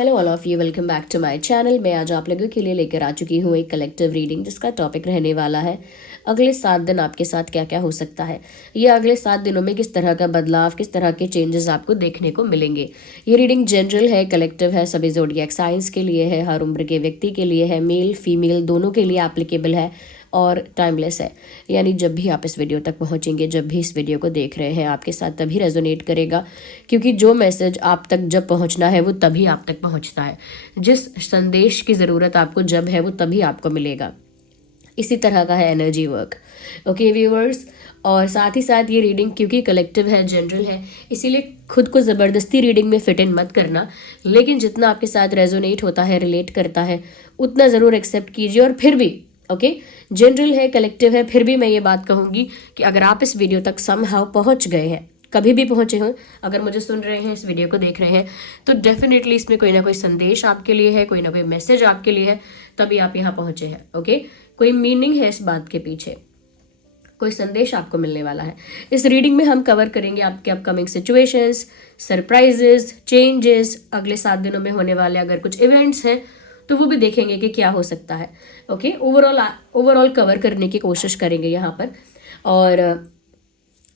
Hello all of you, welcome back to my channel. मैं आज आप लोगों के लिए लेकर आ चुकी हूँ एक कलेक्टिव रीडिंग जिसका टॉपिक रहने वाला है अगले 7 दिन आपके साथ क्या क्या हो सकता है। ये अगले 7 दिनों में किस तरह का बदलाव, किस तरह के चेंजेस आपको देखने को मिलेंगे। ये रीडिंग जनरल है, कलेक्टिव है, सभी ज़ोडिएक साइंस के लिए है, हर उम्र के व्यक्ति के लिए है, मेल फीमेल दोनों के लिए एप्लीकेबल है और टाइमलेस है। यानी जब भी आप इस वीडियो तक पहुंचेंगे, जब भी इस वीडियो को देख रहे हैं, आपके साथ तभी रेजोनेट करेगा, क्योंकि जो मैसेज आप तक जब पहुंचना है वो तभी आप तक पहुंचता है। जिस संदेश की ज़रूरत आपको जब है वो तभी आपको मिलेगा। इसी तरह का है एनर्जी वर्क। ओके व्यूअर्स, और साथ ही साथ ये रीडिंग क्योंकि कलेक्टिव है, जनरल है, इसीलिए खुद को ज़बरदस्ती रीडिंग में फिट इन मत करना। लेकिन जितना आपके साथ रेजोनेट होता है, रिलेट करता है, उतना ज़रूर एक्सेप्ट कीजिए। और फिर भी ओके, जनरल है, कलेक्टिव है, फिर भी मैं ये बात कहूँगी कि अगर आप इस वीडियो तक समहाउ पहुँच गए हैं, कभी भी पहुँचे हों, अगर मुझे सुन रहे हैं, इस वीडियो को देख रहे हैं, तो डेफिनेटली इसमें कोई ना कोई संदेश आपके लिए है, कोई ना कोई मैसेज आपके लिए है, तभी आप यहाँ पहुँचे हैं। ओके, कोई मीनिंग है इस बात के पीछे, कोई संदेश आपको मिलने वाला है। इस रीडिंग में हम कवर करेंगे आपके अपकमिंग सिचुएशंस, सरप्राइजेस, चेंजेस, अगले 7 दिनों में होने वाले अगर कुछ इवेंट्स हैं तो वो भी देखेंगे कि क्या हो सकता है। ओके, ओवरऑल कवर करने की कोशिश करेंगे यहाँ पर। और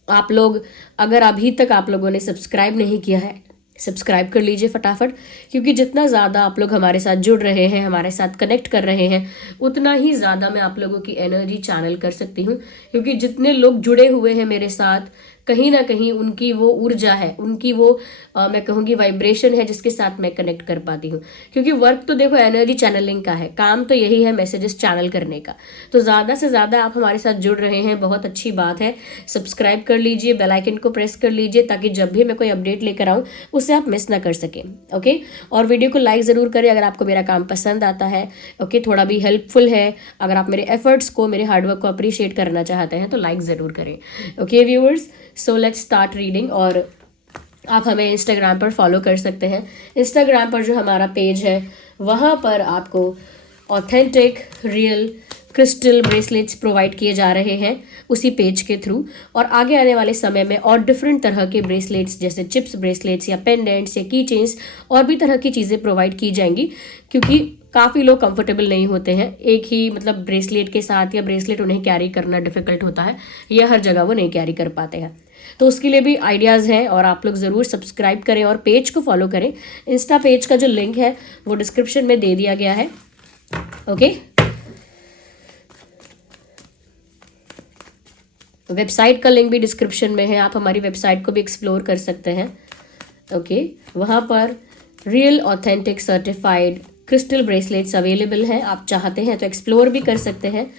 आप लोग अगर अभी तक आप लोगों ने सब्सक्राइब नहीं किया है, सब्सक्राइब कर लीजिए फटाफट, क्योंकि जितना ज़्यादा आप लोग हमारे साथ जुड़ रहे हैं, हमारे साथ कनेक्ट कर रहे हैं, उतना ही ज़्यादा मैं आप लोगों की एनर्जी चैनल कर सकती हूँ। क्योंकि जितने लोग जुड़े हुए हैं मेरे साथ, कहीं ना कहीं उनकी वो ऊर्जा है, उनकी वो मैं कहूँगी वाइब्रेशन है, जिसके साथ मैं कनेक्ट कर पाती हूँ। क्योंकि वर्क तो देखो एनर्जी चैनलिंग का है, काम तो यही है मैसेजेस चैनल करने का। तो ज़्यादा से ज़्यादा आप हमारे साथ जुड़ रहे हैं, बहुत अच्छी बात है। सब्सक्राइब कर लीजिए, बेल आइकन को प्रेस कर लीजिए, ताकि जब भी मैं कोई अपडेट लेकर आऊँ उसे आप मिस ना कर सकें। ओके, और वीडियो को लाइक ज़रूर करें अगर आपको मेरा काम पसंद आता है। ओके, थोड़ा भी हेल्पफुल है, अगर आप मेरे एफर्ट्स को, मेरे हार्डवर्क को अप्रिशिएट करना चाहते हैं तो लाइक ज़रूर करें। Okay viewers, so let's start reading. और आप हमें इंस्टाग्राम पर फॉलो कर सकते हैं। इंस्टाग्राम पर जो हमारा पेज है वहाँ पर आपको authentic real crystal bracelets provide किए जा रहे हैं उसी पेज के थ्रू। और आगे आने वाले समय में और डिफरेंट तरह के ब्रेसलेट्स, जैसे चिप्स ब्रेसलेट्स या पेंडेंट्स या की चेन्स, और भी तरह की चीज़ें प्रोवाइड की जाएंगी। क्योंकि काफ़ी लोग कंफर्टेबल नहीं होते हैं एक ही मतलब ब्रेसलेट के साथ, या ब्रेसलेट उन्हें कैरी करना डिफिकल्ट होता है, या हर जगह वो नहीं कैरी कर पाते हैं। तो उसके लिए भी आइडियाज़ हैं, और आप लोग ज़रूर सब्सक्राइब करें और पेज को फॉलो करें। इंस्टा पेज का जो लिंक है वो डिस्क्रिप्शन में दे दिया गया है। ओके, वेबसाइट का लिंक भी डिस्क्रिप्शन में है, आप हमारी वेबसाइट को भी एक्सप्लोर कर सकते हैं। ओके, वहाँ पर real authentic certified crystal bracelets available हैं। आप चाहते हैं तो एक्सप्लोर भी कर सकते हैं।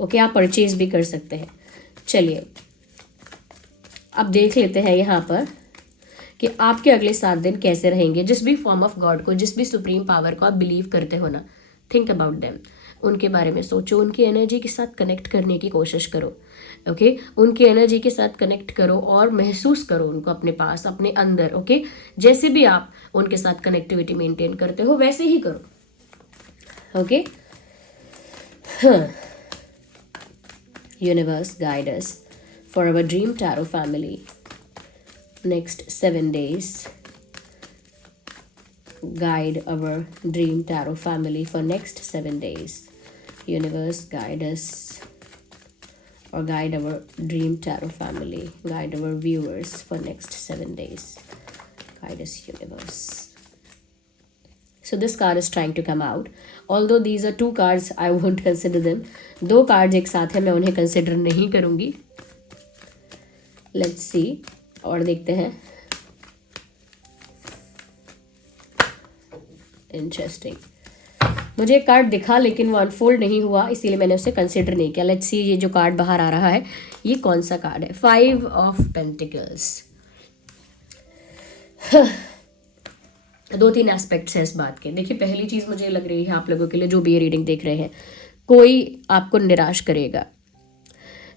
ओके, आप परचेज भी कर सकते हैं। चलिए अब देख लेते हैं यहाँ पर कि आपके अगले 7 दिन कैसे रहेंगे। जिस भी फॉर्म ऑफ गॉड को, जिस भी सुप्रीम पावर को आप बिलीव करते हो ना, थिंक अबाउट देम, उनके बारे में सोचो, उनकी एनर्जी के साथ कनेक्ट करने की कोशिश करो। ओके, उनकी एनर्जी के साथ कनेक्ट करो और महसूस करो उनको अपने पास, अपने अंदर। ओके, जैसे भी आप उनके साथ कनेक्टिविटी मेंटेन करते हो वैसे ही करो। Okay, universe guide us for our dream tarot family next 7 days. Guide our dream tarot family for next 7 days. Universe guide us, or guide our dream tarot family, guide our viewers for next 7 days. Guide us, universe. So this card is trying to come out. Although these are 2 cards, I won't consider them. 2 cards एक साथ है, मैं उन्हें consider नहीं करूँगी। Let's see, और देखते हैं। इंटरेस्टिंग, मुझे एक कार्ड दिखा लेकिन वो अनफोल्ड नहीं हुआ, इसीलिए मैंने उसे कंसिडर नहीं किया। लेट्स सी, ये जो कार्ड बाहर आ रहा है ये कौन सा कार्ड है? 5 ऑफ पेंटिकल्स। 2-3 एस्पेक्ट्स हैं इस बात के। देखिए, पहली चीज़ मुझे लग रही है आप लोगों के लिए जो भी ये रीडिंग देख रहे हैं, कोई आपको निराश करेगा।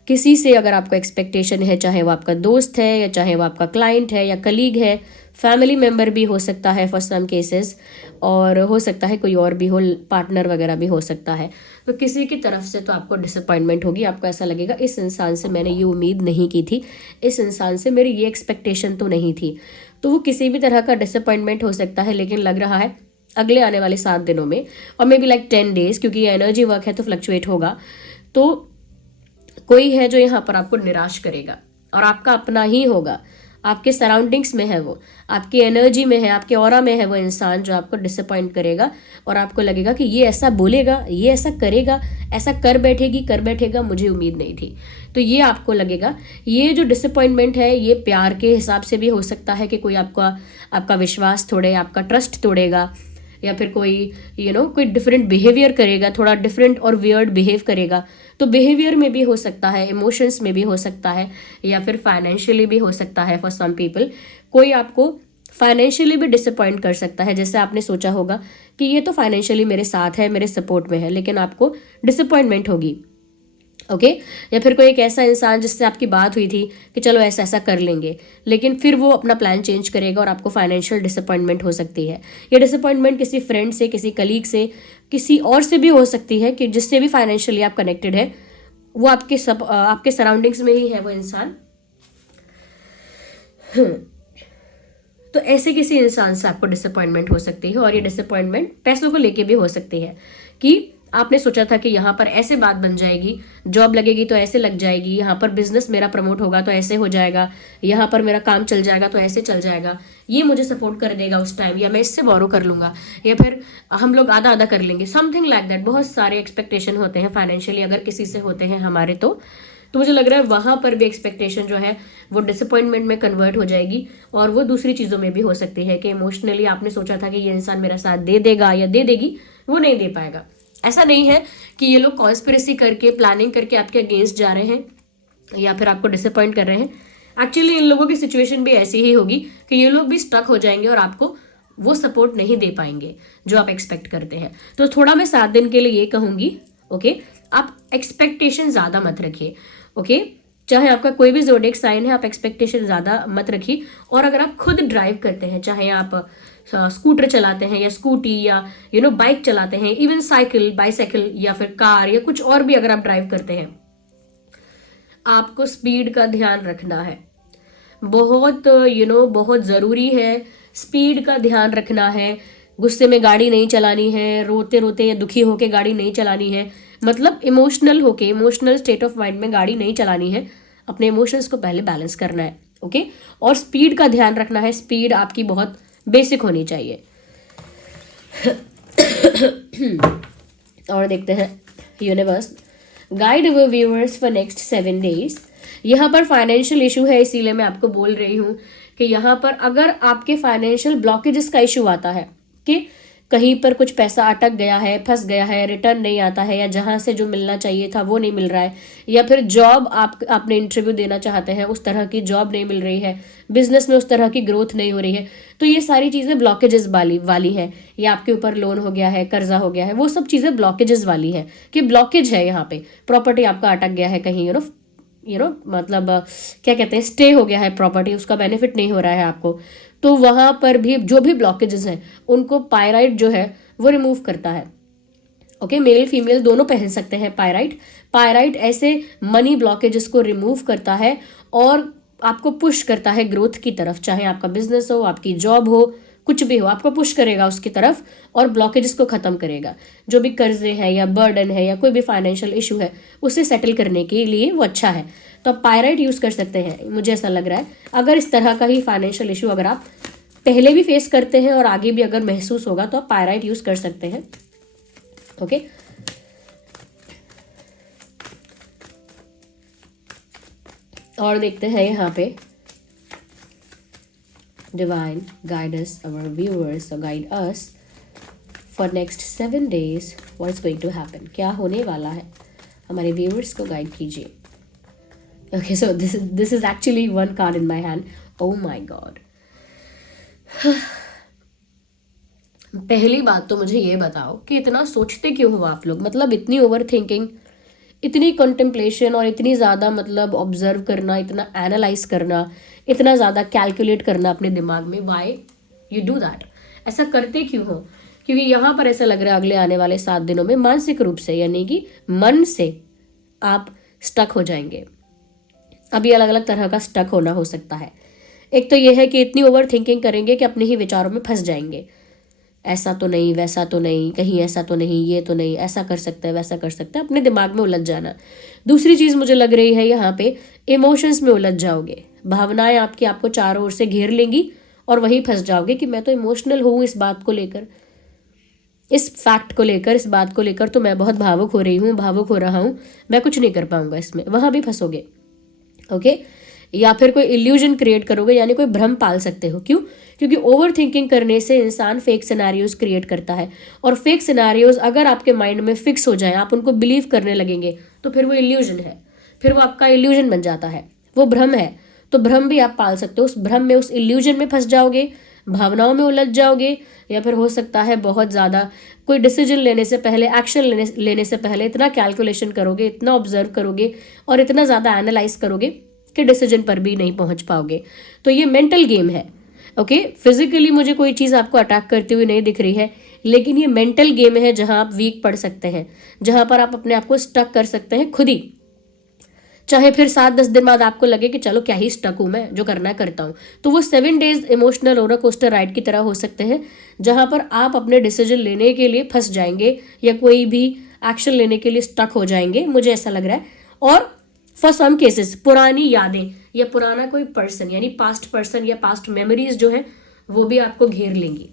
किसी से अगर आपको एक्सपेक्टेशन है, चाहे वो आपका दोस्त है या चाहे वो आपका क्लाइंट है या कलीग है, फैमिली मेम्बर भी हो सकता है फॉर सम केसेस, और हो सकता है कोई और भी हो, पार्टनर वगैरह भी हो सकता है। तो किसी की तरफ से तो आपको डिसअपॉइंटमेंट होगी। आपको ऐसा लगेगा इस इंसान से मैंने ये उम्मीद नहीं की थी, इस इंसान से मेरी ये एक्सपेक्टेशन तो नहीं थी। तो वो किसी भी तरह का डिसअपॉइंटमेंट हो सकता है, लेकिन लग रहा है अगले आने वाले 7 दिनों में, और मे बी लाइक 10 डेज, क्योंकि ये एनर्जी वर्क है तो फ्लक्चुएट होगा। तो कोई है जो यहाँ पर आपको निराश करेगा, और आपका अपना ही होगा, आपके सराउंडिंग्स में है वो, आपकी एनर्जी में है, आपके ऑरा में है वो इंसान जो आपको डिसअपॉइंट करेगा, और आपको लगेगा कि ये ऐसा बोलेगा, ये ऐसा करेगा, ऐसा कर बैठेगा, मुझे उम्मीद नहीं थी। तो ये आपको लगेगा। ये जो डिसअपॉइंटमेंट है ये प्यार के हिसाब से भी हो सकता है कि कोई आपका विश्वास तोड़े, आपका ट्रस्ट तोड़ेगा, या फिर कोई कोई डिफरेंट बिहेवियर करेगा, थोड़ा डिफरेंट और वियर्ड बिहेव करेगा। तो बिहेवियर में भी हो सकता है, इमोशंस में भी हो सकता है, या फिर फाइनेंशियली भी हो सकता है। फॉर सम पीपल कोई आपको फाइनेंशियली भी डिसअपॉइंट कर सकता है। जैसे आपने सोचा होगा कि ये तो फाइनेंशियली मेरे साथ है, मेरे सपोर्ट में है, लेकिन आपको डिसअपॉइंटमेंट होगी। ओके या फिर कोई एक ऐसा इंसान जिससे आपकी बात हुई थी कि चलो ऐसा ऐसा कर लेंगे, लेकिन फिर वो अपना प्लान चेंज करेगा और आपको फाइनेंशियल डिसअपॉइंटमेंट हो सकती है। ये डिसअपॉइंटमेंट किसी फ्रेंड से, किसी कलीग से, किसी और से भी हो सकती है कि जिससे भी फाइनेंशियली आप कनेक्टेड है, वो आपके सराउंडिंग्स में ही है वो इंसान। तो ऐसे किसी इंसान से आपको डिसअपॉइंटमेंट हो सकती है, और ये डिसअपॉइंटमेंट पैसों को लेके भी हो सकती है कि आपने सोचा था कि यहाँ पर ऐसे बात बन जाएगी, जॉब लगेगी तो ऐसे लग जाएगी, यहाँ पर बिजनेस मेरा प्रमोट होगा तो ऐसे हो जाएगा, यहाँ पर मेरा काम चल जाएगा तो ऐसे चल जाएगा, ये मुझे सपोर्ट कर देगा उस टाइम, या मैं इससे बोरो कर लूंगा, या फिर हम लोग आधा आधा कर लेंगे, समथिंग लाइक दैट। बहुत सारे एक्सपेक्टेशन होते हैं फाइनेंशियली, अगर किसी से होते हैं हमारे तो मुझे लग रहा है वहां पर भी एक्सपेक्टेशन जो है वो डिसअपॉइंटमेंट में कन्वर्ट हो जाएगी, और वो दूसरी चीज़ों में भी हो सकती है कि इमोशनली आपने सोचा था कि ये इंसान मेरा साथ दे देगा या दे देगी, वो नहीं दे पाएगा। ऐसा नहीं है कि ये लोग कॉन्स्पिरेसी करके, प्लानिंग करके आपके अगेंस्ट जा रहे हैं या फिर आपको डिसअपॉइंट कर रहे हैं। एक्चुअली इन लोगों की सिचुएशन भी ऐसी ही होगी कि ये लोग भी स्टक हो जाएंगे और आपको वो सपोर्ट नहीं दे पाएंगे जो आप एक्सपेक्ट करते हैं। तो थोड़ा मैं 7 दिन के लिए ये कहूँगी, ओके, आप एक्सपेक्टेशन ज़्यादा मत रखिए। ओके चाहे आपका कोई भी ज़ोडिएक साइन है, आप एक्सपेक्टेशन ज़्यादा मत रखिए। और अगर आप खुद ड्राइव करते हैं, चाहे आप स्कूटर चलाते हैं या स्कूटी या बाइक चलाते हैं, इवन साइकिल, बाइसाइकिल या फिर कार या कुछ और भी अगर आप ड्राइव करते हैं, आपको स्पीड का ध्यान रखना है। बहुत बहुत ज़रूरी है, स्पीड का ध्यान रखना है। गुस्से में गाड़ी नहीं चलानी है, रोते रोते या दुखी होके गाड़ी नहीं चलानी है, मतलब इमोशनल स्टेट ऑफ माइंड में गाड़ी नहीं चलानी है। अपने इमोशंस को पहले बैलेंस करना है, ओके। और स्पीड का ध्यान रखना है, स्पीड आपकी बहुत बेसिक होनी चाहिए। और देखते हैं universe guide our viewers for next 7 days. यहाँ पर फाइनेंशियल इशू है, इसीलिए मैं आपको बोल रही हूँ कि यहाँ पर अगर आपके फाइनेंशियल ब्लॉकेजेस का इशू आता है कि कहीं पर कुछ पैसा अटक गया है, फंस गया है, रिटर्न नहीं आता है, या जहाँ से जो मिलना चाहिए था वो नहीं मिल रहा है, या फिर जॉब आपने इंटरव्यू देना चाहते हैं उस तरह की जॉब नहीं मिल रही है, बिजनेस में उस तरह की ग्रोथ नहीं हो रही है, तो ये सारी चीज़ें ब्लॉकेजेस वाली है। या आपके ऊपर लोन हो गया है, कर्जा हो गया है, वो सब चीज़ें ब्लॉकेजेस वाली है कि ब्लॉकेज है यहाँ पे, प्रॉपर्टी आपका अटक गया है कहीं, मतलब क्या कहते हैं, स्टे हो गया है प्रॉपर्टी, उसका बेनिफिट नहीं हो रहा है आपको, तो वहां पर भी जो भी ब्लॉकेजेस हैं उनको पायराइट जो है वो रिमूव करता है। ओके मेल फीमेल दोनों पहन सकते हैं पायराइट ऐसे मनी ब्लॉकेजेस को रिमूव करता है और आपको पुश करता है ग्रोथ की तरफ। चाहे आपका बिजनेस हो, आपकी जॉब हो, कुछ भी हो, आपको पुश करेगा उसकी तरफ और ब्लॉकेजेस को खत्म करेगा। जो भी कर्जे हैं या बर्डन है या कोई भी फाइनेंशियल इशू है उसे सेटल करने के लिए वो अच्छा है। तो आप पायराइट यूज़ कर सकते हैं, मुझे ऐसा लग रहा है। अगर इस तरह का ही फाइनेंशियल इशू अगर आप पहले भी फेस करते हैं और आगे भी अगर महसूस होगा तो आप पायराइट यूज़ कर सकते हैं, ओके। और देखते हैं यहाँ पे Divine guide us, our viewers, so guide us for next 7 days. What is going to happen? क्या होने वाला है, हमारे viewers को guide कीजिए। Okay, so this is actually one card in my hand. Oh my God. पहली बात तो मुझे ये बताओ कि इतना सोचते क्यों हो आप लोग, मतलब इतनी ओवर थिंकिंग, इतनी कंटेम्पलेशन और इतनी ज़्यादा मतलब ऑब्जर्व करना, इतना एनालाइज करना, इतना ज़्यादा कैलकुलेट करना अपने दिमाग में। Why you do that? ऐसा करते क्यों हो? क्योंकि यहाँ पर ऐसा लग रहा है अगले आने वाले 7 दिनों में मानसिक रूप से यानी कि मन से आप स्टक हो जाएंगे। अभी अलग अलग तरह का स्टक होना हो सकता है। एक तो ये है कि इतनी ओवर थिंकिंग करेंगे कि अपने ही विचारों में फंस जाएंगे। ऐसा तो नहीं, वैसा तो नहीं, कहीं ऐसा तो नहीं, ये तो नहीं, ऐसा कर सकता है, वैसा कर सकता है, अपने दिमाग में उलझ जाना। दूसरी चीज़ मुझे लग रही है यहाँ पे, इमोशंस में उलझ जाओगे, भावनाएं आपकी आपको चारों ओर से घेर लेंगी और वहीं फंस जाओगे कि मैं तो इमोशनल हूँ इस बात को लेकर, इस फैक्ट को लेकर, इस बात को लेकर तो मैं बहुत भावुक हो रही हूँ, भावुक हो रहा हूँ, मैं कुछ नहीं कर पाऊंगा इसमें, वहां भी फंसोगे। ओके। या फिर कोई इल्यूजन क्रिएट करोगे, यानी कोई भ्रम पाल सकते हो। क्यों? क्योंकि ओवर थिंकिंग करने से इंसान फेक सिनेरियोज क्रिएट करता है, और फेक सिनेरियोज अगर आपके माइंड में फिक्स हो जाए, आप उनको बिलीव करने लगेंगे, तो फिर वो इल्यूजन है, फिर वो आपका इल्यूजन बन जाता है, वो भ्रम है। तो भ्रम भी आप पाल सकते हो, उस भ्रम में, उस इल्यूजन में फंस जाओगे, भावनाओं में उलझ जाओगे, या फिर हो सकता है बहुत ज़्यादा कोई डिसीजन लेने से पहले, एक्शन लेने से पहले इतना कैलकुलेशन करोगे, इतना ऑब्जर्व करोगे और इतना ज़्यादा एनालाइज करोगे कि डिसीजन पर भी नहीं पहुंच पाओगे। तो ये मेंटल गेम है। ओके। फिजिकली मुझे कोई चीज़ आपको अटैक करती हुई नहीं दिख रही है, लेकिन ये मेंटल गेम है जहां आप वीक पड़ सकते हैं, जहां पर आप अपने आप को स्टक कर सकते हैं खुद ही। चाहे फिर 7-10 दिन बाद आपको लगे कि चलो क्या ही स्टक हूं मैं, जो करना है करता हूं, तो वो 7 days emotional roller coaster ride की तरह हो सकते हैं, जहां पर आप अपने डिसीजन लेने के लिए फंस जाएंगे या कोई भी एक्शन लेने के लिए स्टक हो जाएंगे, मुझे ऐसा लग रहा है। और फॉर सम केसेस पुरानी यादें या पुराना कोई पर्सन, यानी पास्ट पर्सन या पास्ट मेमोरीज जो है वो भी आपको घेर लेंगी।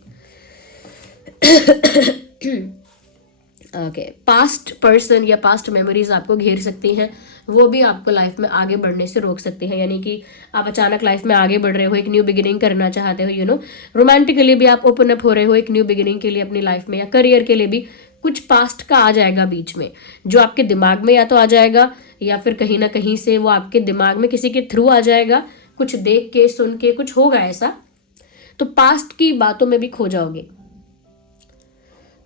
ओके। पास्ट पर्सन या पास्ट मेमोरीज आपको घेर सकती हैं, वो भी आपको लाइफ में आगे बढ़ने से रोक सकती है। यानी कि आप अचानक लाइफ में आगे बढ़ रहे हो, एक न्यू बिगिनिंग करना चाहते हो, यू नो, रोमांटिकली भी आप ओपन अप हो रहे हो एक न्यू बिगिनिंग के लिए अपनी लाइफ में, या करियर के लिए भी कुछ पास्ट का आ जाएगा बीच में, जो आपके दिमाग में या तो आ जाएगा या फिर कहीं ना कहीं से वो आपके दिमाग में किसी के थ्रू आ जाएगा, कुछ देख के सुन के कुछ होगा ऐसा, तो पास्ट की बातों में भी खो जाओगे।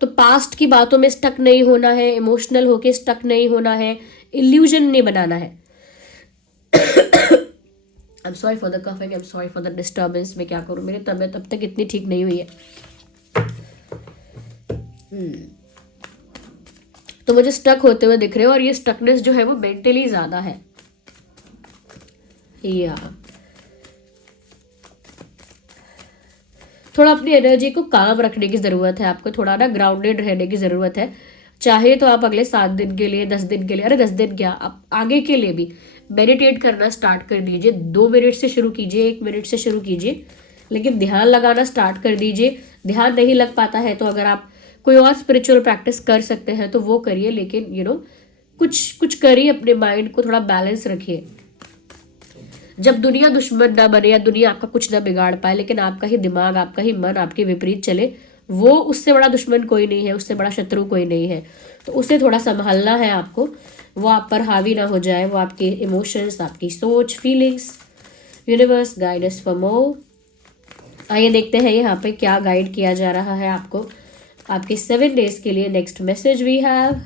तो पास्ट की बातों में स्टक नहीं होना है, इमोशनल होके स्टक नहीं होना है, इल्यूजन नहीं बनाना है। I am sorry for the coughing, I am sorry for the disturbance. मैं क्या करूं, मेरी तबीयत अब तक इतनी ठीक नहीं हुई है। तो मुझे स्टक होते हुए दिख रहे हो, और ये स्टकनेस जो है वो मेंटली ज्यादा है। या थोड़ा अपनी एनर्जी को काम रखने की जरूरत है, आपको थोड़ा ना ग्राउंडेड रहने की जरूरत है। चाहे तो आप अगले 7 दिन के लिए, 10 दिन के लिए, अरे 10 दिन क्या, आप आगे के लिए भी मेडिटेट करना स्टार्ट कर दीजिए। 2 मिनट से शुरू कीजिए, 1 मिनट से शुरू कीजिए, लेकिन ध्यान लगाना स्टार्ट कर दीजिए। ध्यान नहीं लग पाता है तो अगर आप कोई और स्पिरिचुअल प्रैक्टिस कर सकते हैं तो वो करिए, लेकिन यू नो कुछ कुछ करिए, अपने माइंड को थोड़ा बैलेंस रखिए। जब दुनिया दुश्मन ना बने या दुनिया आपका कुछ ना बिगाड़ पाए, लेकिन आपका ही दिमाग, आपका ही मन आपके विपरीत चले, वो उससे बड़ा दुश्मन कोई नहीं है, उससे बड़ा शत्रु कोई नहीं है। तो उसे थोड़ा संभालना है आपको, वो आप पर हावी ना हो जाए, वो आपके इमोशंस, आपकी सोच, feelings. Universe guide us for more. आइए देखते हैं यहाँ पे क्या गाइड किया जा रहा है आपको आपके 7 डेज के लिए। Next message we have,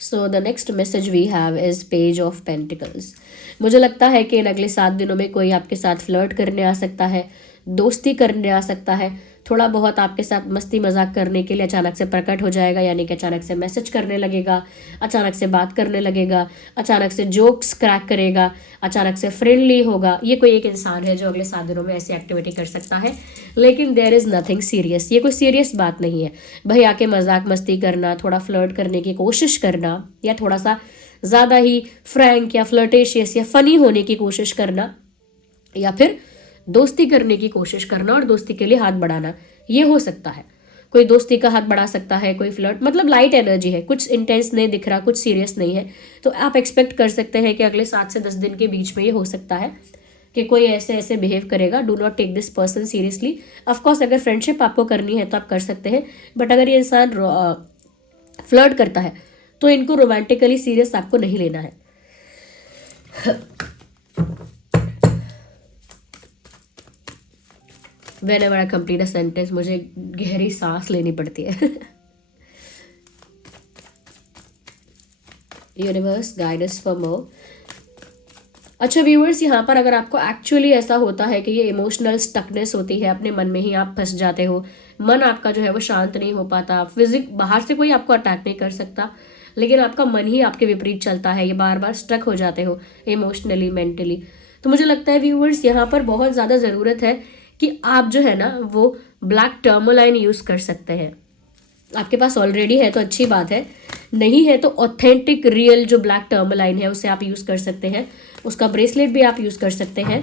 so the next message we have is page of pentacles. मुझे लगता है कि इन अगले 7 दिनों में कोई आपके साथ फ्लर्ट करने आ सकता है, दोस्ती करने आ सकता है, थोड़ा बहुत आपके साथ मस्ती मजाक करने के लिए अचानक से प्रकट हो जाएगा, यानी कि अचानक से मैसेज करने लगेगा, अचानक से बात करने लगेगा, अचानक से जोक्स क्रैक करेगा, अचानक से फ्रेंडली होगा। ये कोई एक इंसान है जो अगले 7 दिनों में ऐसी एक्टिविटी कर सकता है, लेकिन देयर इज नथिंग सीरियस। ये कोई सीरियस बात नहीं है भाई। आके मजाक मस्ती करना, थोड़ा फ्लर्ट करने की कोशिश करना, या थोड़ा सा ज़्यादा ही फ्रैंक या फ्लर्टेशियस या फनी होने की कोशिश करना, या फिर दोस्ती करने की कोशिश करना और दोस्ती के लिए हाथ बढ़ाना, ये हो सकता है। कोई दोस्ती का हाथ बढ़ा सकता है, कोई फ्लर्ट, मतलब लाइट एनर्जी है, कुछ इंटेंस नहीं दिख रहा, कुछ सीरियस नहीं है। तो आप एक्सपेक्ट कर सकते हैं कि अगले 7 से 10 दिन के बीच में ये हो सकता है कि कोई ऐसे ऐसे बिहेव करेगा। Do not take this person seriously. Of course अगर फ्रेंडशिप आपको करनी है तो आप कर सकते हैं, बट अगर ये इंसान फ्लर्ट करता है तो इनको रोमांटिकली सीरियस आपको नहीं लेना है। Whenever I complete a sentence, मुझे गहरी सांस लेनी पड़ती है। Universe guide us for more. अच्छा व्यूअर्स, यहाँ पर अगर आपको एक्चुअली ऐसा होता है कि ये इमोशनल स्टकनेस होती है, अपने मन में ही आप फंस जाते हो, मन आपका जो है वो शांत नहीं हो पाता, बाहर से कोई आपको अटैक नहीं कर सकता, लेकिन आपका मन ही आपके विपरीत चलता है, ये बार बार स्टक हो जाते हो इमोशनली, मेंटली, तो मुझे लगता है व्यूअर्स यहाँ पर बहुत ज़्यादा ज़रूरत है कि आप जो है ना वो ब्लैक टर्मोलाइन यूज़ कर सकते हैं। आपके पास ऑलरेडी है तो अच्छी बात है, नहीं है तो ऑथेंटिक रियल जो ब्लैक टर्मोलाइन है उसे आप यूज़ कर सकते हैं। उसका ब्रेसलेट भी आप यूज़ कर सकते हैं।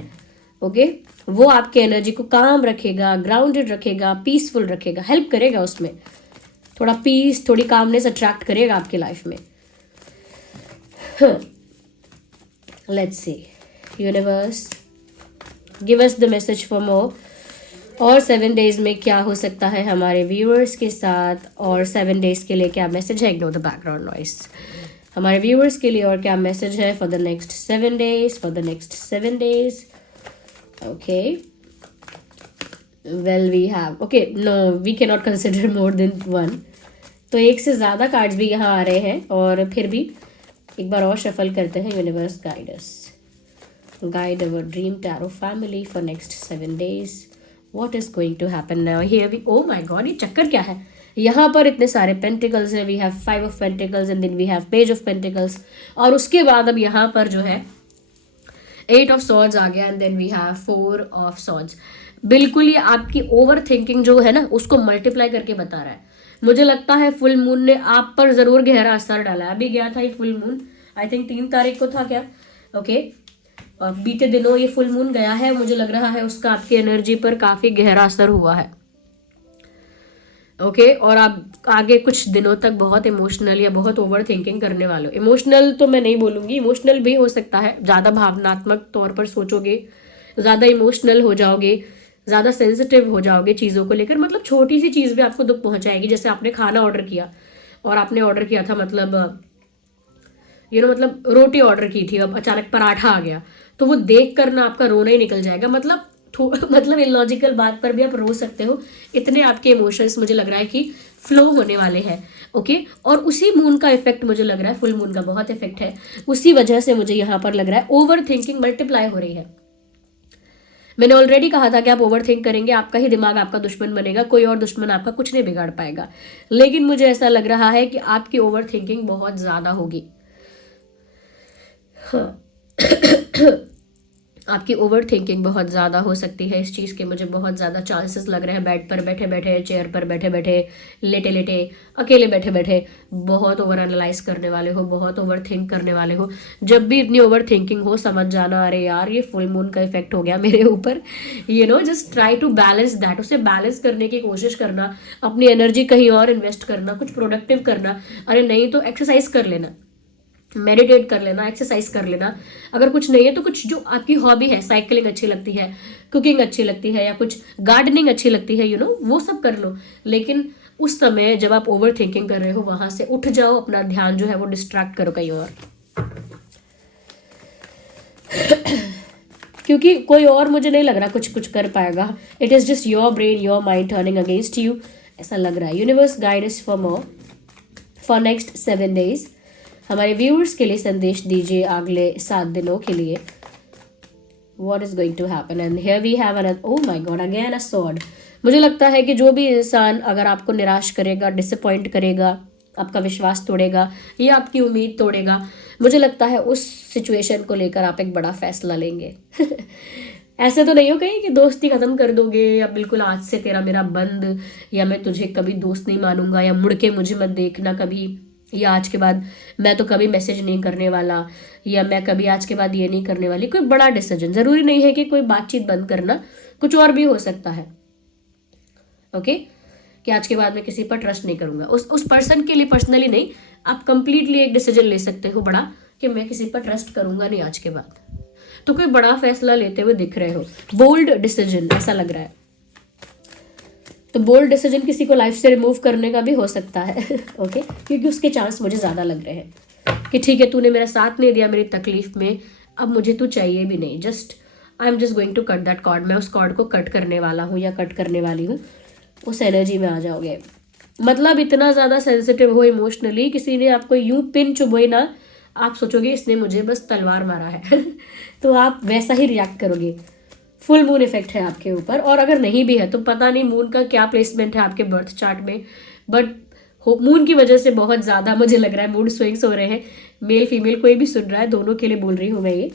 ओके, वो आपके एनर्जी को काम रखेगा, ग्राउंडेड रखेगा, पीसफुल रखेगा, हेल्प करेगा उसमें, थोड़ा पीस, थोड़ी कामनेस अट्रैक्ट करेगा आपकी लाइफ में। Let's see, universe give us the message for more. और 7 डेज में क्या हो सकता है हमारे व्यूअर्स के साथ, और 7 डेज के लिए क्या मैसेज है? Ignore the background noise. हमारे व्यूअर्स के लिए और क्या मैसेज है for the next 7 days, for the next 7 days? Okay, well we have, okay, no we can not consider more than 1, तो एक से ज़्यादा कार्ड्स भी यहाँ आ रहे हैं, और फिर भी एक बार और शफल करते हैं। Universe guide us, guide our dream tarot family for next 7 days. What is going to happen now? Here we, oh my God, ये चक्कर क्या है? यहाँ पर इतने सारे पेंटिकल्स हैं, we have 5 of pentacles and then we have page of pentacles, और उसके बाद अब यहाँ पर जो है 8 ऑफ सॉर्ड्स आ गया, and then we have 4 of swords. बिल्कुल ये आपकी ओवर थिंकिंग जो है ना उसको मल्टीप्लाई करके बता रहा है। मुझे लगता है फुल मून ने आप पर जरूर गहरा असर डाला है। अभी गया था ये फुल मून, आई थिंक 3 तारीख को था क्या? ओके, और बीते दिनों ये फुल मून गया है, मुझे लग रहा है उसका आपकी एनर्जी पर काफी गहरा असर हुआ है। ओके, और आप आगे कुछ दिनों तक बहुत इमोशनल या बहुत ओवर थिंकिंग करने वाले हो। इमोशनल तो मैं नहीं बोलूंगी, इमोशनल भी हो सकता है, ज़्यादा भावनात्मक तौर पर सोचोगे, ज़्यादा इमोशनल हो जाओगे, ज़्यादा सेंसिटिव हो जाओगे चीज़ों को लेकर। मतलब छोटी सी चीज़ भी आपको दुख पहुंचाएगी। जैसे आपने खाना ऑर्डर किया, और आपने ऑर्डर किया था मतलब मतलब रोटी ऑर्डर की थी, अब अचानक पराठा आ गया, तो वो देख कर ना आपका रोना ही निकल जाएगा। मतलब इलॉजिकल बात पर भी आप रो सकते हो, इतने आपके इमोशंस मुझे लग रहा है कि फ्लो होने वाले हैं। ओके, और उसी मून का इफेक्ट मुझे लग रहा है, फुल मून का बहुत इफेक्ट है, उसी वजह से मुझे यहाँ पर लग रहा है ओवर थिंकिंग मल्टीप्लाई हो रही है। मैंने ऑलरेडी कहा था कि आप ओवर थिंक करेंगे, आपका ही दिमाग आपका दुश्मन बनेगा, कोई और दुश्मन आपका कुछ नहीं बिगाड़ पाएगा। लेकिन मुझे ऐसा लग रहा है कि आपकी ओवर थिंकिंग बहुत ज़्यादा होगी। आपकी ओवर थिंकिंग बहुत ज़्यादा हो सकती है। इस चीज़ के मुझे बहुत ज़्यादा चांसेस लग रहे हैं। बेड पर बैठे बैठे, चेयर पर बैठे बैठे, लेटे लेटे, अकेले बैठे बैठे बहुत ओवर एनालाइज करने वाले हो, बहुत ओवर थिंक करने वाले हो। जब भी इतनी ओवर थिंकिंग हो, समझ जाना अरे यार ये फुल मून का इफेक्ट हो गया मेरे ऊपर। Just try to balance that. उसे बैलेंस करने की कोशिश करना, अपनी एनर्जी कहीं और इन्वेस्ट करना, कुछ प्रोडक्टिव करना। अरे नहीं तो एक्सरसाइज कर लेना, मेडिटेट कर लेना, एक्सरसाइज कर लेना। अगर कुछ नहीं है तो कुछ जो आपकी हॉबी है, साइकिलिंग अच्छी लगती है, कुकिंग अच्छी लगती है, या कुछ गार्डनिंग अच्छी लगती है, वो सब कर लो। लेकिन उस समय जब आप ओवर थिंकिंग कर रहे हो, वहां से उठ जाओ, अपना ध्यान जो है वो डिस्ट्रैक्ट करो कहीं और। क्योंकि कोई और मुझे नहीं लग रहा कुछ कर पाएगा। It is just your brain, your mind turning against you, ऐसा लग रहा है। Universe guide us for more for next 7 days. हमारे व्यूअर्स के लिए संदेश दीजिए अगले 7 दिनों के लिए। What is going to happen? And here we have another, oh my God, again a sword. मुझे लगता है कि जो भी इंसान अगर आपको निराश करेगा, डिसअपॉइंट करेगा, आपका विश्वास तोड़ेगा या आपकी उम्मीद तोड़ेगा, मुझे लगता है उस सिचुएशन को लेकर आप एक बड़ा फैसला लेंगे। ऐसे तो नहीं हो कहीं कि दोस्ती खत्म कर दोगे, या बिल्कुल आज से तेरा मेरा बंद, या मैं तुझे कभी दोस्त नहीं मानूंगा, या मुड़ के मुझे मत देखना कभी, या आज के बाद मैं तो कभी मैसेज नहीं करने वाला, या मैं कभी आज के बाद ये नहीं करने वाली। कोई बड़ा डिसीजन, जरूरी नहीं है कि कोई बातचीत बंद करना, कुछ और भी हो सकता है। ओके, कि आज के बाद मैं किसी पर ट्रस्ट नहीं करूंगा। उस पर्सन के लिए पर्सनली नहीं, आप कंप्लीटली एक डिसीजन ले सकते हो बड़ा कि मैं किसी पर ट्रस्ट करूंगा नहीं आज के बाद। तो कोई बड़ा फैसला लेते हुए दिख रहे हो, बोल्ड डिसीजन ऐसा लग रहा है। तो बोल्ड डिसीजन किसी को लाइफ से रिमूव करने का भी हो सकता है। ओके, क्योंकि उसके चांस मुझे ज़्यादा लग रहे हैं कि ठीक है, तूने मेरा साथ नहीं दिया मेरी तकलीफ में, अब मुझे तू चाहिए भी नहीं, just I am just going to cut that cord. मैं उस कॉर्ड को कट करने वाला हूँ या कट करने वाली हूँ। उस एनर्जी में आ जाओगे। मतलब इतना ज़्यादा सेंसिटिव हो इमोशनली, किसी ने आपको यूं पिन चुभोई ना, आप सोचोगे इसने मुझे बस तलवार मारा है। तो आप वैसा ही रिएक्ट करोगे। फुल मून इफेक्ट है आपके ऊपर, और अगर नहीं भी है तो पता नहीं मून का क्या प्लेसमेंट है आपके बर्थ चार्ट में, बट मून की वजह से बहुत ज़्यादा मुझे लग रहा है मूड स्विंग्स हो रहे हैं। मेल फीमेल कोई भी सुन रहा है, दोनों के लिए बोल रही हूँ मैं ये।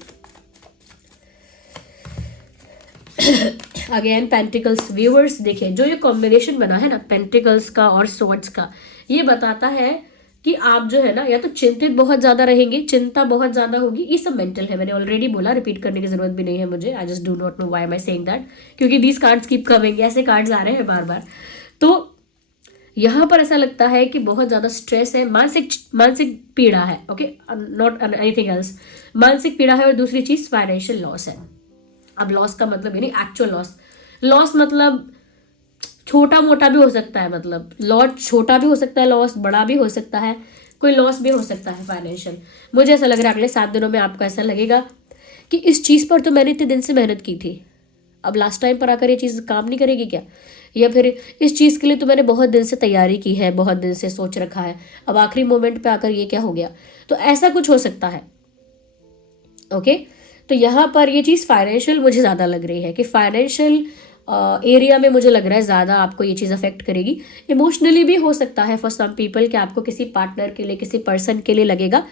अगेन पेंटिकल्स व्यूअर्स, देखिए जो ये कॉम्बिनेशन बना है ना पेंटिकल्स का और स्वॉर्ड्स का, ये बताता है कि आप जो है ना या तो चिंतित बहुत ज्यादा रहेंगे, चिंता बहुत ज्यादा होगी, ये सब मेंटल है। मैंने ऑलरेडी बोला, रिपीट करने की जरूरत भी नहीं है मुझे। I just do not know why am I saying that, क्योंकि दीज कार्ड्स कीप कमिंग, ऐसे कार्ड्स आ रहे हैं बार बार। तो यहाँ पर ऐसा लगता है कि बहुत ज्यादा स्ट्रेस है, मानसिक मानसिक पीड़ा है। ओके, नॉट एनीथिंग एल्स, मानसिक पीड़ा है। और दूसरी चीज फाइनेंशियल लॉस है। अब लॉस का मतलब यानी एक्चुअल लॉस, लॉस मतलब छोटा मोटा भी हो सकता है, मतलब लॉट छोटा भी हो सकता है, लॉस बड़ा भी हो सकता है, कोई लॉस भी हो सकता है फाइनेंशियल। मुझे ऐसा लग रहा है अगले 7 दिनों में आपको ऐसा लगेगा कि इस चीज़ पर तो मैंने इतने दिन से मेहनत की थी, अब लास्ट टाइम पर आकर ये चीज़ काम नहीं करेगी क्या, या फिर इस चीज़ के लिए तो मैंने बहुत दिन से तैयारी की है, बहुत दिन से सोच रखा है, अब आखिरी मोमेंट पे आकर ये क्या हो गया। तो ऐसा कुछ हो सकता है। ओके, तो यहाँ पर ये चीज़ फाइनेंशियल मुझे ज़्यादा लग रही है कि फाइनेंशियल एरिया में मुझे लग रहा है ज़्यादा आपको ये चीज़ अफेक्ट करेगी। इमोशनली भी हो सकता है फॉर सम पीपल कि आपको किसी पार्टनर के लिए, किसी पर्सन के लिए लगेगा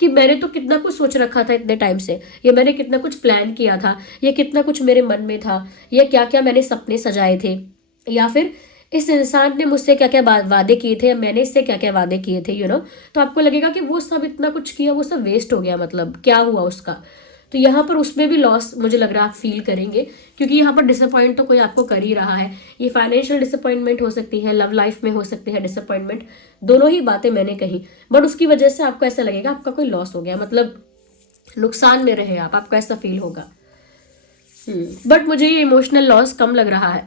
कि मैंने तो कितना कुछ सोच रखा था इतने टाइम से, या मैंने कितना कुछ प्लान किया था, या कितना कुछ मेरे मन में था, या क्या क्या मैंने सपने सजाए थे, या फिर इस इंसान ने मुझसे क्या क्या वादे किए थे, मैंने इससे क्या क्या वादे किए थे, तो आपको लगेगा कि वो सब इतना कुछ किया, वो सब वेस्ट हो गया, मतलब क्या हुआ उसका। तो यहाँ पर उसमें भी लॉस मुझे लग रहा है आप फील करेंगे, क्योंकि यहाँ पर डिसअपॉइंट तो कोई आपको कर ही रहा है। ये फाइनेंशियल डिसअपॉइंटमेंट हो सकती है, लव लाइफ में हो सकती है डिसअपॉइंटमेंट, दोनों ही बातें मैंने कही। बट उसकी वजह से आपको ऐसा लगेगा आपका कोई लॉस हो गया, मतलब नुकसान में रहे आप, आपको ऐसा फील होगा। बट मुझे ये इमोशनल लॉस कम लग रहा है,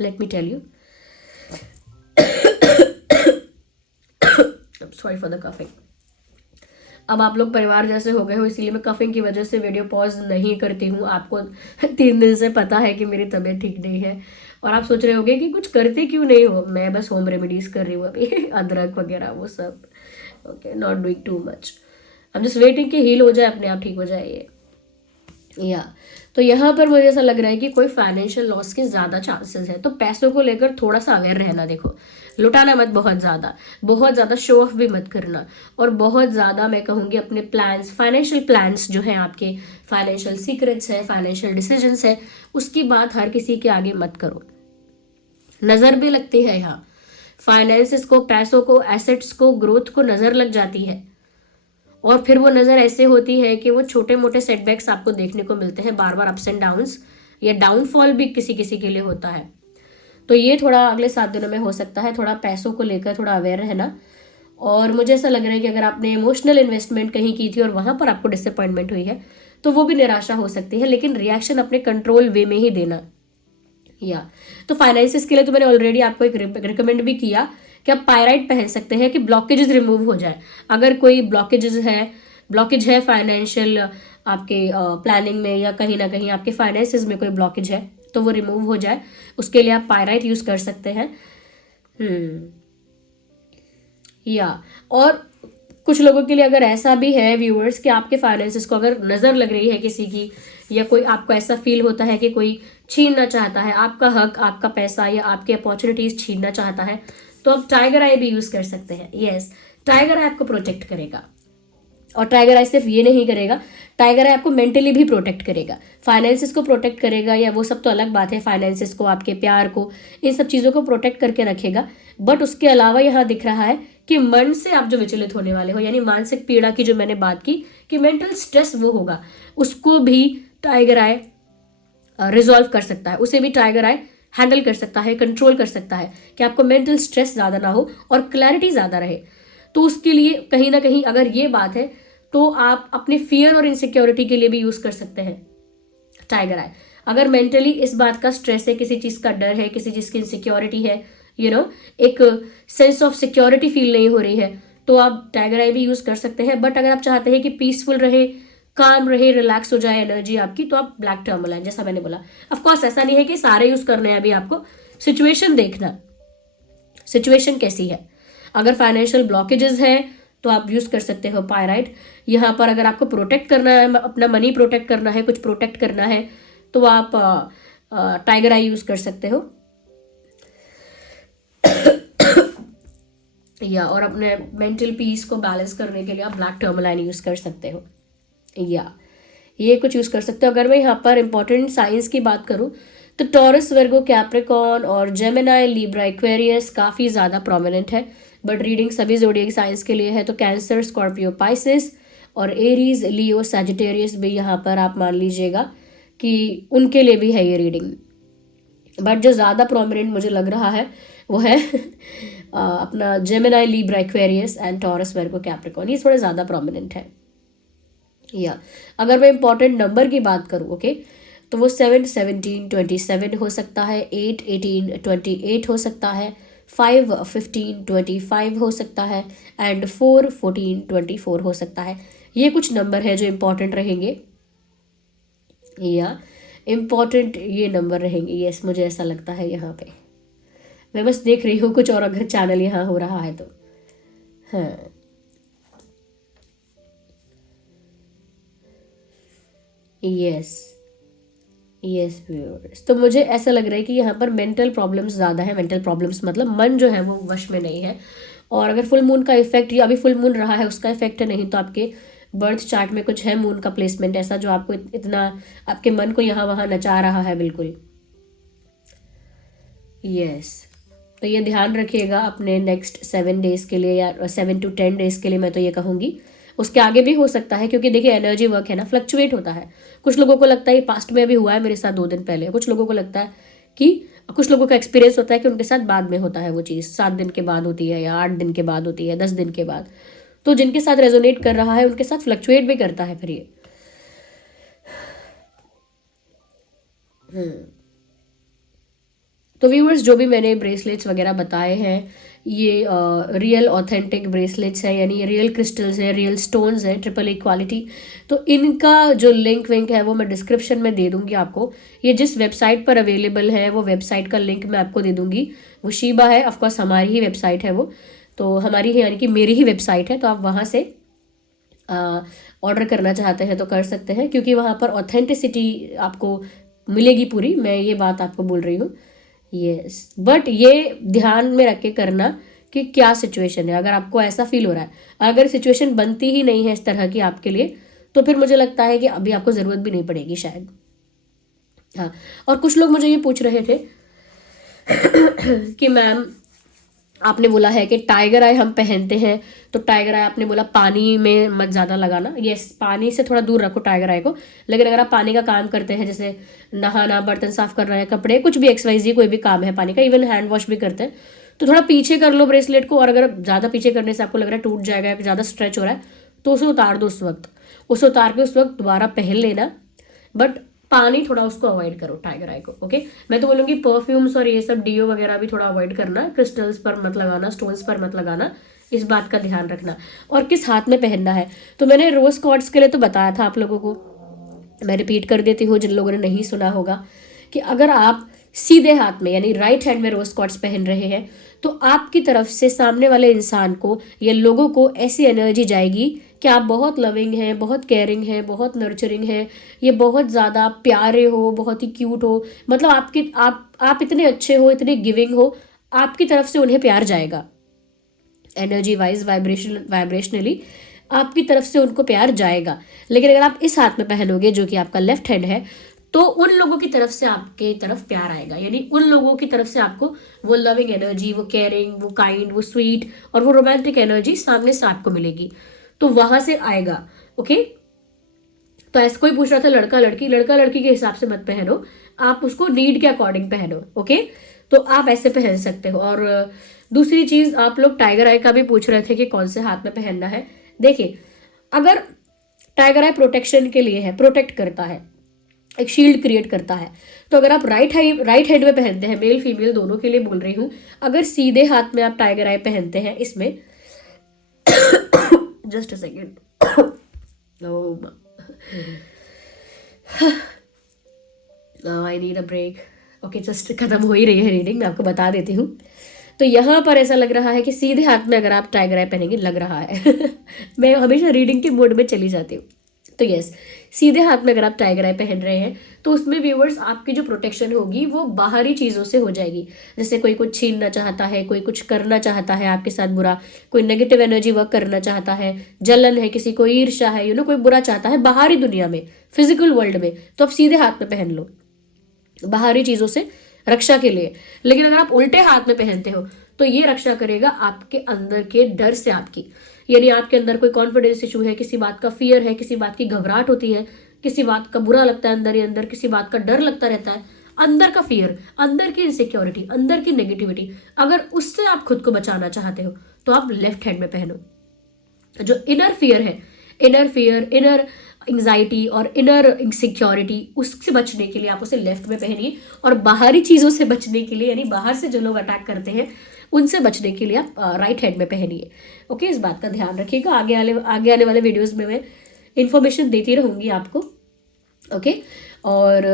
let me tell you. Sorry for the coughing. अब आप लोग परिवार जैसे हो गए हो, इसीलिए मैं कफिंग की वजह से वीडियो पॉज नहीं करती हूँ। आपको 3 दिन से पता है कि मेरी तबीयत ठीक नहीं है, और आप सोच रहे होगे कि कुछ करते क्यों नहीं हो। मैं बस होम रेमेडीज कर रही हूँ अभी अदरक वगैरह वो सब। Okay, not doing too much, I am just waiting कि हील हो जाए, अपने आप ठीक हो जाए ये। या तो यहाँ पर मुझे ऐसा लग रहा है कि कोई फाइनेंशियल लॉस के ज़्यादा चांसेस है। तो पैसों को लेकर थोड़ा सा अवेयर रहना, देखो लुटाना मत बहुत ज़्यादा शो ऑफ भी मत करना, और बहुत ज़्यादा मैं कहूँगी अपने प्लान्स, फाइनेंशियल प्लान्स जो हैं आपके, फाइनेंशियल सीक्रेट्स है, फाइनेंशियल डिसीजंस है, उसकी बात हर किसी के आगे मत करो। नज़र भी लगती है यहाँ, फाइनेंसिस को, पैसों को, एसेट्स को, ग्रोथ को नज़र लग जाती है, और फिर वो नज़र ऐसे होती है कि वो छोटे मोटे सेटबैक्स आपको देखने को मिलते हैं, बार बार अप्स एंड डाउन्स, या डाउनफॉल भी किसी किसी के लिए होता है। तो ये थोड़ा अगले 7 दिनों में हो सकता है, थोड़ा पैसों को लेकर थोड़ा अवेयर रहना। और मुझे ऐसा लग रहा है कि अगर आपने इमोशनल इन्वेस्टमेंट कहीं की थी और वहां पर आपको डिसअपॉइंटमेंट हुई है, तो वो भी निराशा हो सकती है, लेकिन रिएक्शन अपने कंट्रोल वे में ही देना। या तो फाइनेंसिस के लिए तो मैंने ऑलरेडी आपको एक रिकमेंड भी किया कि आप पायराइट पहन सकते हैं कि ब्लॉकेजेस रिमूव हो जाए। अगर कोई ब्लॉकेज है फाइनेंशियल आपके प्लानिंग में, या कहीं ना कहीं आपके फाइनेंसेस में कोई ब्लॉकेज है, तो वो रिमूव हो जाए, उसके लिए आप पायराइट यूज कर सकते हैं। या और कुछ लोगों के लिए अगर ऐसा भी है व्यूअर्स कि आपके फाइनेंसेस को अगर नज़र लग रही है किसी की, या कोई आपको ऐसा फील होता है कि कोई छीनना चाहता है आपका हक, आपका पैसा, या आपकी अपॉर्चुनिटीज छीनना चाहता है, तो आप टाइगर आई भी यूज कर सकते हैं। यस, टाइगर आई आपको प्रोटेक्ट करेगा, और टाइगर आई सिर्फ ये नहीं करेगा, टाइगर आई आपको मेंटली भी प्रोटेक्ट करेगा। फाइनेंसेस को प्रोटेक्ट करेगा, या वो सब तो अलग बात है, फाइनेंसेस को, आपके प्यार को, इन सब चीज़ों को प्रोटेक्ट करके रखेगा। बट उसके अलावा यहाँ दिख रहा है कि मन से आप जो विचलित होने वाले हो, यानी मानसिक पीड़ा की जो मैंने बात की कि मेंटल स्ट्रेस वो होगा, उसको भी टाइगर आई रिजॉल्व कर सकता है, उसे भी टाइगर आई हैंडल कर सकता है, कंट्रोल कर सकता है कि आपको मेंटल स्ट्रेस ज़्यादा ना हो और क्लैरिटी ज़्यादा रहे। तो उसके लिए कहीं ना कहीं अगर ये बात है, तो आप अपने फियर और इनसिक्योरिटी के लिए भी यूज कर सकते हैं टाइगर आई। अगर मेंटली इस बात का स्ट्रेस है, किसी चीज का डर है, किसी चीज की इनसिक्योरिटी है, एक सेंस ऑफ सिक्योरिटी फील नहीं हो रही है, तो आप टाइगर आई भी यूज कर सकते हैं। बट अगर आप चाहते हैं कि पीसफुल रहे, काम रहे, रिलैक्स हो जाए एनर्जी आपकी, तो आप ब्लैक टर्मलाइन, जैसा मैंने बोला। ऑफकोर्स ऐसा नहीं है कि सारे यूज करने हैं, अभी आपको सिचुएशन देखना, सिचुएशन कैसी है। अगर फाइनेंशियल ब्लॉकेजेस हैं तो आप यूज कर सकते हो पायराइट। यहाँ पर अगर आपको प्रोटेक्ट करना है, अपना मनी प्रोटेक्ट करना है, कुछ प्रोटेक्ट करना है, तो आप टाइगर आई यूज कर सकते हो। या और अपने मेंटल पीस को बैलेंस करने के लिए आप ब्लैक टर्मलाइन यूज कर सकते हो, या ये कुछ यूज कर सकते हो। अगर मैं यहाँ पर इंपॉर्टेंट साइंस की बात करूँ, तो टॉरस, वर्गो, कैप्रिकॉर्न और जेमिनाई, लिब्रा, एक्वेरियस काफ़ी ज़्यादा प्रोमिनेंट है, बट रीडिंग सभी जोडिएक साइंस के लिए है। तो कैंसर, स्कॉर्पियो, पाइसिस और एरीज, लियो, सैजिटेरियस भी यहाँ पर आप मान लीजिएगा कि उनके लिए भी है ये रीडिंग। बट जो ज़्यादा प्रोमिनेंट मुझे लग रहा है वो है अपना Gemini, Libra, Aquarius and taurus, Virgo, Capricorn, ये थोड़े ज़्यादा प्रोमिनेंट है। या अगर मैं इंपॉर्टेंट नंबर की बात करूँ, ओके, तो वो 7, 17, 27 हो सकता है, 8, 18, 28 हो सकता है, 5, 15, 25 हो सकता है एंड 4, 14, 24 हो सकता है। ये कुछ नंबर है जो इम्पोर्टेंट रहेंगे, या इम्पॉर्टेंट ये नंबर रहेंगे। यस, मुझे ऐसा लगता है। यहाँ पे मैं बस देख रही हूँ कुछ और अगर चैनल यहाँ हो रहा है तो। हाँ, यस यस व्यूअर्स, तो मुझे ऐसा लग रहा है कि यहाँ पर मेंटल प्रॉब्लम्स ज़्यादा है। मेंटल प्रॉब्लम्स मतलब मन जो है वो वश में नहीं है। और अगर फुल मून का इफेक्ट, या अभी फुल मून रहा है उसका इफेक्ट है, नहीं तो आपके बर्थ चार्ट में कुछ है मून का प्लेसमेंट ऐसा जो आपको इतना आपके मन को यहाँ वहाँ नचा रहा है, बिल्कुल। यस, तो ये ध्यान रखिएगा अपने नेक्स्ट 7 डेज के लिए, या 7 to 10 डेज के लिए मैं तो ये कहूँगी। उसके आगे भी हो सकता है, क्योंकि देखिए एनर्जी वर्क है ना, फ्लक्चुएट होता है। कुछ लोगों को लगता है, पास्ट में अभी हुआ है मेरे साथ 2 दिन पहले, कुछ लोगों को लगता है कि, कुछ लोगों का एक्सपीरियंस होता है कि उनके साथ बाद में होता है वो चीज़, 7 दिन के बाद होती है, या 8 दिन के बाद होती है, 10 दिन के बाद। तो जिनके साथ रेजोनेट कर रहा है उनके साथ फ्लक्चुएट भी करता है फिर ये। तो व्यूअर्स, जो भी मैंने ब्रेसलेट्स वगैरह बताए हैं, ये रियल ऑथेंटिक ब्रेसलेट्स हैं, यानी ये रियल क्रिस्टल्स हैं, रियल स्टोन्स हैं, ट्रिपल ए क्वालिटी। तो इनका जो लिंक विंक है वो मैं डिस्क्रिप्शन में दे दूंगी आपको। ये जिस वेबसाइट पर अवेलेबल है वो वेबसाइट का लिंक मैं आपको दे दूंगी। वो शीबा है, ऑफकोर्स हमारी ही वेबसाइट है वो, तो हमारी ही यानी कि मेरी ही वेबसाइट है, तो आप वहाँ से ऑर्डर करना चाहते हैं तो कर सकते हैं, क्योंकि वहाँ पर ऑथेंटिसिटी आपको मिलेगी पूरी, मैं ये बात आपको बोल रही हूँ। यस, बट ये ध्यान में रख के करना कि क्या सिचुएशन है। अगर आपको ऐसा फील हो रहा है, अगर सिचुएशन बनती ही नहीं है इस तरह की आपके लिए, तो फिर मुझे लगता है कि अभी आपको ज़रूरत भी नहीं पड़ेगी शायद। हाँ, और कुछ लोग मुझे ये पूछ रहे थे कि मैम आपने बोला है कि टाइगर आई हम पहनते हैं, तो टाइगर आई आपने बोला पानी में मत ज़्यादा लगाना। यस, पानी से थोड़ा दूर रखो टाइगर आई को। लेकिन अगर आप पानी का काम करते हैं, जैसे नहाना, बर्तन साफ करना है, कपड़े, कुछ भी XYZ कोई भी काम है पानी का, इवन हैंड वॉश भी करते हैं, तो थोड़ा पीछे कर लो ब्रेसलेट को। और अगर ज़्यादा पीछे करने से आपको लग रहा है टूट जाएगा या ज़्यादा स्ट्रेच हो रहा है, तो उसे उतार दो। उसे उतार के उस वक्त दोबारा पहन लेना, बट पानी थोड़ा उसको अवॉइड करो टाइगर आई को। ओके, मैं तो बोलूँगी परफ्यूम्स और ये सब डीओ वगैरह भी थोड़ा अवॉइड करना, क्रिस्टल्स पर मत लगाना, स्टोन्स पर मत लगाना, इस बात का ध्यान रखना। और किस हाथ में पहनना है, तो मैंने रोज क्वार्ट्स के लिए तो बताया था आप लोगों को, मैं रिपीट कर देती हूँ जिन लोगों ने नहीं सुना होगा, कि अगर आप सीधे हाथ में यानी राइट हैंड में रोज क्वार्ट्स पहन रहे हैं, तो आपकी तरफ से सामने वाले इंसान को या लोगों को ऐसी एनर्जी जाएगी कि आप बहुत लविंग हैं, बहुत केयरिंग हैं, बहुत नर्चरिंग हैं, ये बहुत ज़्यादा प्यारे हो, बहुत ही क्यूट हो, मतलब आप इतने अच्छे हो, इतने गिविंग हो, आपकी तरफ से उन्हें प्यार जाएगा। एनर्जी वाइज, वाइब्रेशनली आपकी तरफ से उनको प्यार जाएगा। लेकिन अगर आप इस हाथ में पहनोगे, जो कि आपका लेफ्ट हैंड है, तो उन लोगों की तरफ से आपके तरफ प्यार आएगा, यानी उन लोगों की तरफ से आपको वो लविंग एनर्जी, वो केयरिंग, वो काइंड, वो स्वीट और वो रोमांटिक एनर्जी सामने से आपको मिलेगी, तो वहां से आएगा। ओके, तो ऐसा कोई पूछ रहा था लड़का लड़की के हिसाब से मत पहनो, आप उसको नीड के अकॉर्डिंग पहनो। ओके, तो आप ऐसे पहन सकते हो। और दूसरी चीज, आप लोग टाइगर आई का भी पूछ रहे थे कि कौन से हाथ में पहनना है। देखिए, अगर टाइगर आई प्रोटेक्शन के लिए है, प्रोटेक्ट करता है, एक शील्ड क्रिएट करता है, तो अगर आप राइट हैंड में पहनते हैं, मेल फीमेल दोनों के लिए बोल रही हूँ, अगर सीधे हाथ में आप टाइगर आई पहनते हैं, इसमें just a second, I need a break. Okay, just खत्म हो ही रही है रीडिंग, मैं आपको बता देती हूँ। तो यहाँ पर ऐसा लग रहा है कि सीधे हाथ में अगर आप टाइगर आई पहनेंगे, लग रहा है मैं हमेशा रीडिंग के मोड में चली जाती हूँ। तो यस, सीधे हाथ में अगर आप टाइगर आई पहन रहे हैं, तो उसमें व्यूवर्स आपकी जो प्रोटेक्शन होगी वो बाहरी चीज़ों से हो जाएगी। जैसे कोई कुछ छीनना चाहता है, कोई कुछ करना चाहता है आपके साथ बुरा, कोई नेगेटिव एनर्जी वर्क करना चाहता है, जलन है, किसी को ईर्ष्या है, कोई बुरा चाहता है बाहरी दुनिया में, फिजिकल वर्ल्ड में, तो आप सीधे हाथ में पहन लो। बाहरी चीज़ों से रक्षा के लिए। लेकिन अगर आप उल्टे हाथ में पहनते हो तो ये रक्षा करेगा आपके अंदर के डर से आपकी, यानी आपके अंदर कोई कॉन्फिडेंस इशू है, किसी बात का फियर है, किसी बात की घबराहट होती है, किसी बात का बुरा लगता है अंदर ही अंदर, किसी बात का डर लगता रहता है, अंदर का फियर, अंदर की इनसिक्योरिटी, अंदर की नेगेटिविटी, अगर उससे आप खुद को बचाना चाहते हो तो आप लेफ्ट हैंड में पहनो। जो इनर फियर, इनर एंग्जाइटी और इनर इनसिक्योरिटी, उससे बचने के लिए आप उसे लेफ्ट में पहनिए। और बाहरी चीज़ों से बचने के लिए, यानी बाहर से जो लोग अटैक करते हैं उनसे बचने के लिए आप राइट हैंड में पहनिए। ओके, इस बात का ध्यान रखिएगा। आगे आने वाले वीडियोज़ में मैं इन्फॉर्मेशन देती रहूँगी आपको। ओके, और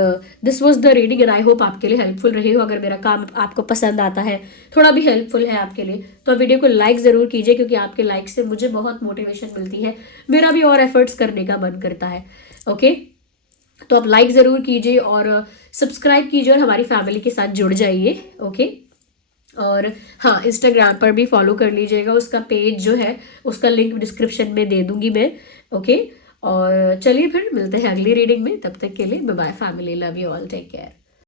this was the reading and I hope आपके लिए हेल्पफुल रही हो। अगर मेरा काम आपको पसंद आता है, थोड़ा भी हेल्पफुल है आपके लिए, तो वीडियो को लाइक ज़रूर कीजिए, क्योंकि आपके लाइक से मुझे बहुत मोटिवेशन मिलती है, मेरा भी और एफर्ट्स करने का मन करता है। ओके, तो आप लाइक ज़रूर कीजिए और सब्सक्राइब कीजिए और हमारी फैमिली के साथ जुड़ जाइए। ओके, और हाँ, इंस्टाग्राम पर भी फॉलो कर लीजिएगा, उसका पेज जो है उसका लिंक डिस्क्रिप्शन में दे दूंगी मैं। ओके, और चलिए फिर मिलते हैं अगली रीडिंग में, तब तक के लिए bye bye family, love you all, take care.